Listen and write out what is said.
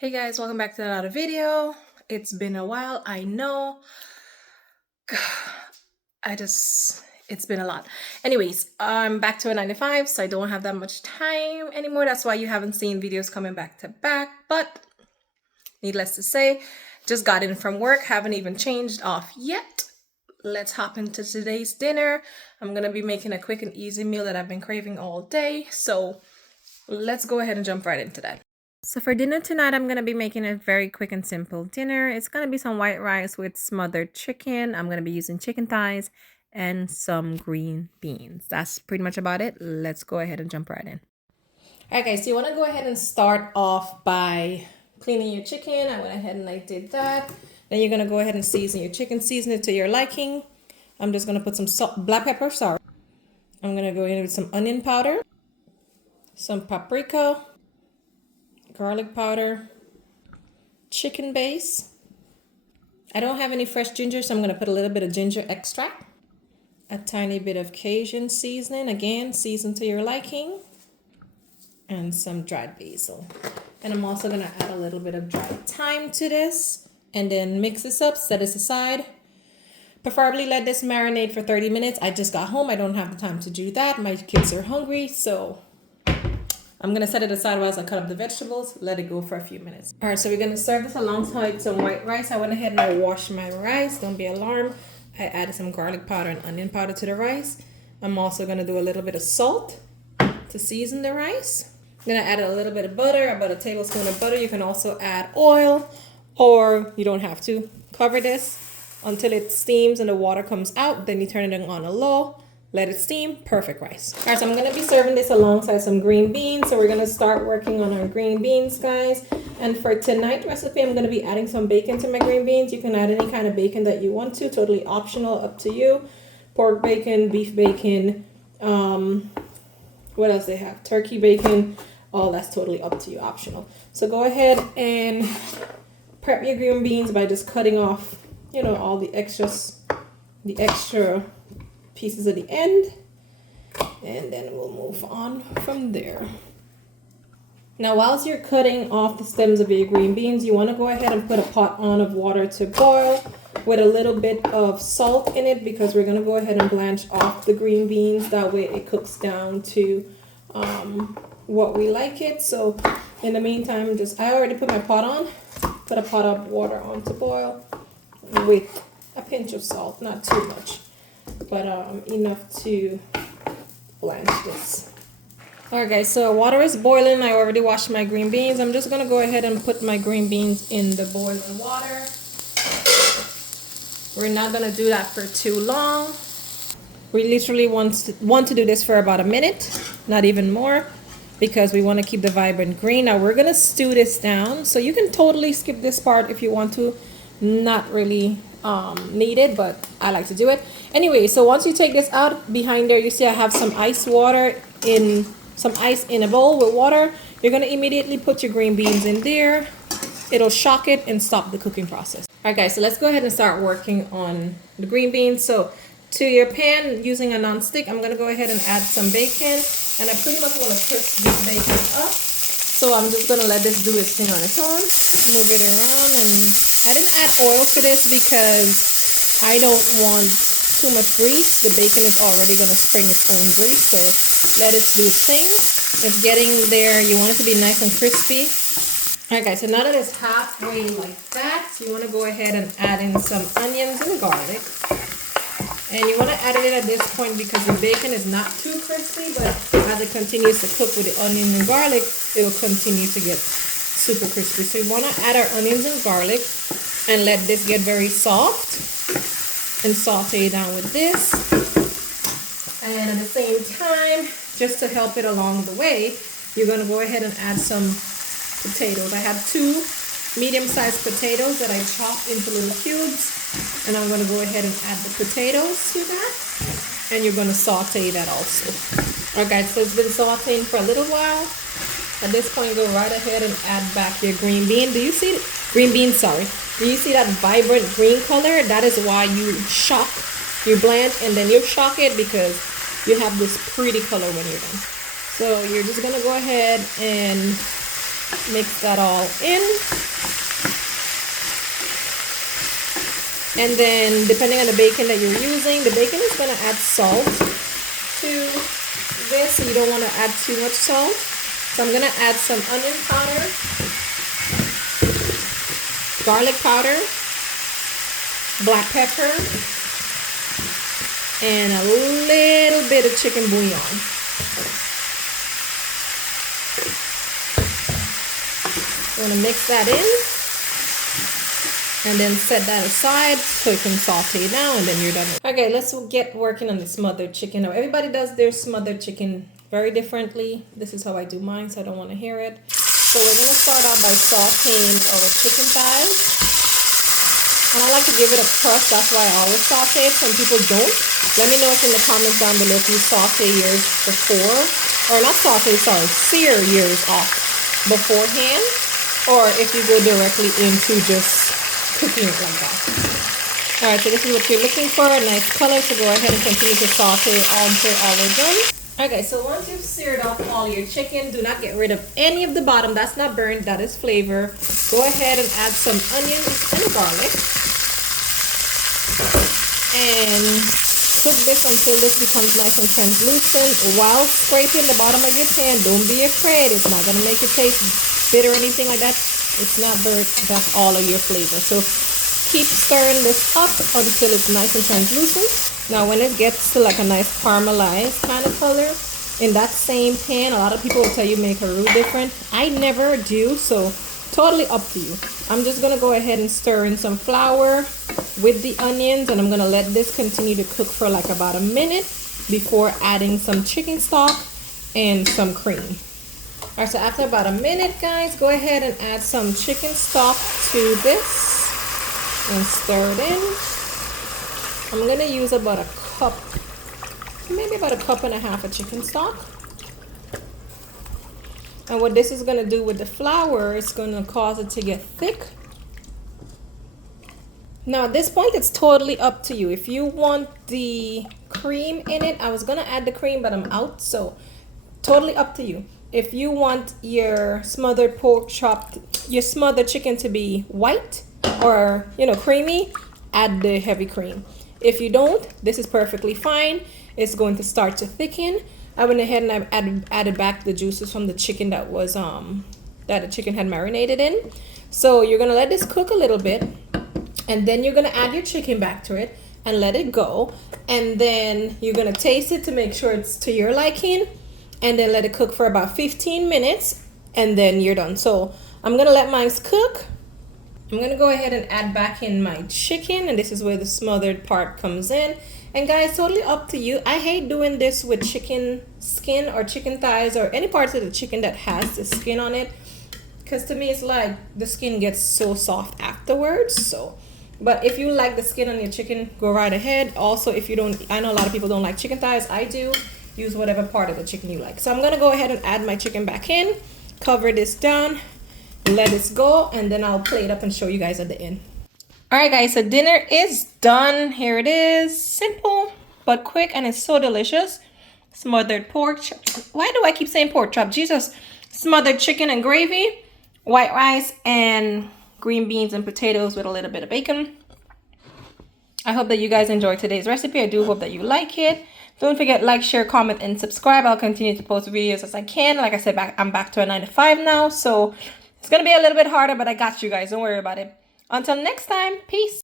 Hey guys, welcome back to another video. It's been a while, I know. It's been a lot. Anyways, I'm back to a 9 to 5, so I don't have that much time anymore. That's why you haven't seen videos coming back to back. But needless to say, just got in from work, haven't even changed off yet. Let's hop into today's dinner. I'm gonna be making a quick and easy meal that I've been craving all day. So let's go ahead and jump right into that. So for dinner tonight, I'm going to be making a very quick and simple dinner. It's going to be some white rice with smothered chicken. I'm going to be using chicken thighs and some green beans. That's pretty much about it. Let's go ahead and jump right in. All right, guys, so you want to go ahead and start off by cleaning your chicken. I went ahead and I did that. Then you're going to go ahead and season your chicken, season it to your liking. I'm just going to put some salt, black pepper, sorry. I'm going to go in with some onion powder, some paprika, garlic powder, chicken base. I don't have any fresh ginger, so I'm going to put a little bit of ginger extract, a tiny bit of Cajun seasoning, again, season to your liking, and some dried basil. And I'm also going to add a little bit of dried thyme to this, and then mix this up, set this aside. Preferably let this marinate for 30 minutes. I just got home. I don't have the time to do that. My kids are hungry, so I'm going to set it aside while I cut up the vegetables, let it go for a few minutes. All right, so we're going to serve this alongside some white rice. I went ahead and I washed my rice. Don't be alarmed. I added some garlic powder and onion powder to the rice. I'm also going to do a little bit of salt to season the rice. Then I added a little bit of butter, about a tablespoon of butter. You can also add oil, or you don't have to. Cover this until it steams and the water comes out. Then you turn it on a low. Let it steam, perfect rice. All right, so I'm gonna be serving this alongside some green beans. So we're gonna start working on our green beans, guys. And for tonight's recipe, I'm gonna be adding some bacon to my green beans. You can add any kind of bacon that you want to, totally optional, up to you. Pork bacon, beef bacon, what else they have? Turkey bacon, all that's totally up to you, optional. So go ahead and prep your green beans by just cutting off, all the extra pieces at the end, and then we'll move on from there. Now, whilst you're cutting off the stems of your green beans, you want to go ahead and put a pot on of water to boil with a little bit of salt in it, because we're going to go ahead and blanch off the green beans. That way it cooks down to what we like it. So in the meantime, I already put my pot on, put a pot of water on to boil with a pinch of salt, not too much, but enough to blanch this. Alright guys, so water is boiling. I already washed my green beans. I'm just going to go ahead and put my green beans in the boiling water. We're not going to do that for too long. We literally want to do this for about a minute, not even more, because we want to keep the vibrant green. Now we're going to stew this down. So you can totally skip this part if you want to. Not really needed, but I like to do it. Anyway, so once you take this out, behind there you see I have some ice in a bowl with water. You're going to immediately put your green beans in there. It'll shock it and stop the cooking process. All right guys, so let's go ahead and start working on the green beans. So to your pan, using a non-stick, I'm going to go ahead and add some bacon, and I pretty much want to crisp this bacon up. So I'm just going to let this do its thing on its own. Move it around, and I didn't add oil for this because I don't want too much grease. The bacon is already going to spring its own grease, so let it do its thing. It's getting there. You want it to be nice and crispy. Alright guys, so now that it's halfway like that, you want to go ahead and add in some onions and garlic. And you want to add it at this point because the bacon is not too crispy, but as it continues to cook with the onion and garlic, it will continue to get super crispy. So we want to add our onions and garlic and let this get very soft and saute down with this. And at the same time, just to help it along the way, you're going to go ahead and add some potatoes. I have 2 medium-sized potatoes that I chopped into little cubes, and I'm going to go ahead and add the potatoes to that, and you're going to saute that also. Alright guys, so it's been sauteing for a little while. At this point, go right ahead and add back your green bean. Do you see it? Green beans, sorry. Do you see that vibrant green color? That is why you blanch, and then you shock it, because you have this pretty color when you're done. So you're just going to go ahead and Mix that all in. And then depending on the bacon that you're using, the bacon is going to add salt to this. So you don't want to add too much salt. So I'm going to add some onion powder, garlic powder, black pepper, and a little bit of chicken bouillon. I'm going to mix that in and then set that aside so it can saute now, and then you're done. Okay, let's get working on the smothered chicken. Now, everybody does their smothered chicken very differently. This is how I do mine, so I don't want to hear it. So we're going to start out by sauteing our chicken thighs. And I like to give it a crush. That's why I always saute it. Some people don't. Let me know in the comments down below if you saute yours before. Or not saute, sorry. Sear yours off beforehand. Or if you go directly into just cooking it like that. Alright, so this is what you're looking for. A nice color. So go ahead and continue to saute until all are done. Okay, so once you've seared off all your chicken, do not get rid of any of the bottom. That's not burnt. That is flavor. Go ahead and add some onions and garlic. And cook this until this becomes nice and translucent while scraping the bottom of your pan. Don't be afraid. It's not going to make it taste bitter or anything like that. It's not burnt. That's all of your flavor. So keep stirring this up until it's nice and translucent. Now when it gets to like a nice caramelized kind of color, in that same pan, a lot of people will tell you make a roux different. I never do, so totally up to you. I'm just going to go ahead and stir in some flour with the onions, and I'm going to let this continue to cook for like about a minute before adding some chicken stock and some cream. All right, so after about a minute, guys, go ahead and add some chicken stock to this and stir it in. I'm going to use about a cup, maybe about a cup and a half of chicken stock. And what this is going to do with the flour, it's going to cause it to get thick. Now at this point, it's totally up to you. If you want the cream in it, I was going to add the cream, but I'm out. So totally up to you. If you want your smothered pork chop, your smothered chicken to be white or, you know, creamy, add the heavy cream. If you don't, this is perfectly fine. It's going to start to thicken. I went ahead and I added back the juices from the chicken that was that the chicken had marinated in. So you're gonna let this cook a little bit, and then you're gonna add your chicken back to it and let it go. And then you're gonna taste it to make sure it's to your liking, and then let it cook for about 15 minutes, and then you're done. So I'm gonna let mine cook. I'm gonna go ahead and add back in my chicken, and this is where the smothered part comes in. And guys, totally up to you. I hate doing this with chicken skin or chicken thighs or any parts of the chicken that has the skin on it, because to me it's like the skin gets so soft afterwards. So, but if you like the skin on your chicken, go right ahead. Also, if you don't, I know a lot of people don't like chicken thighs. I do. Use whatever part of the chicken you like. So I'm gonna go ahead and add my chicken back in, cover this down, let this go, and then I'll plate it up and show you guys at the end. All right, guys, so dinner is done. Here it is. Simple but quick, and it's so delicious. Smothered pork chop. Why do I keep saying pork chop? Jesus. Smothered chicken and gravy, white rice, and green beans and potatoes with a little bit of bacon. I hope that you guys enjoyed today's recipe. I do hope that you like it. Don't forget, like, share, comment, and subscribe. I'll continue to post videos as I can. Like I said, I'm back to a 9 to 5 now, so it's going to be a little bit harder, but I got you guys. Don't worry about it. Until next time, peace.